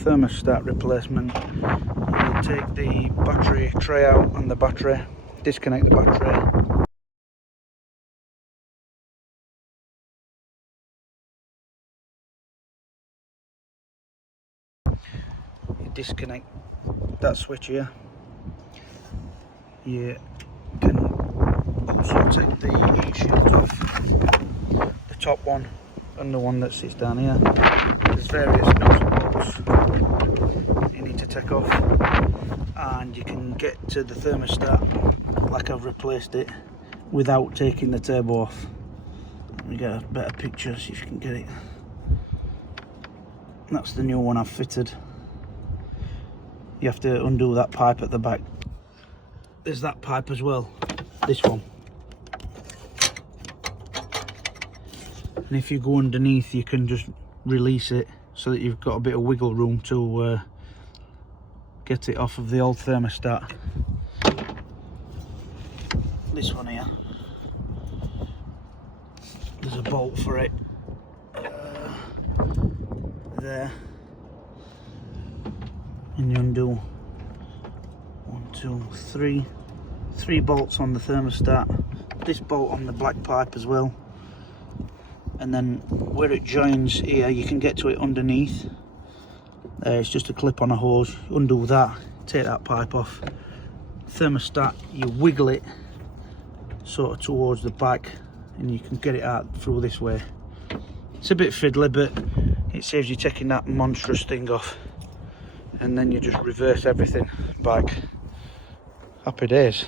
thermostat replacement. You take the battery tray out and the battery, disconnect the battery. You disconnect that switch here. You can also take the heat shield off, the top one and the one that sits down here. There's various nuts and bolts you need to take off, and you can get to the thermostat like I've replaced it without taking the turbo off. Let me get a better picture, see if you can get it. That's the new one I've fitted. You have to undo that pipe at the back. There's that pipe as well, this one. And if you go underneath, you can just release it so that you've got a bit of wiggle room to get it off of the old thermostat. This one here, there's a bolt for it there, and you undo 1, 2, 3 bolts on the thermostat, this bolt on the black pipe as well, and then where it joins here you can get to it underneath. It's just a clip on a hose. Undo that, take that pipe off, thermostat, you wiggle it sort of towards the back and you can get it out through this way. It's a bit fiddly, but it saves you taking that monstrous thing off, and then you just reverse everything back. Happy days.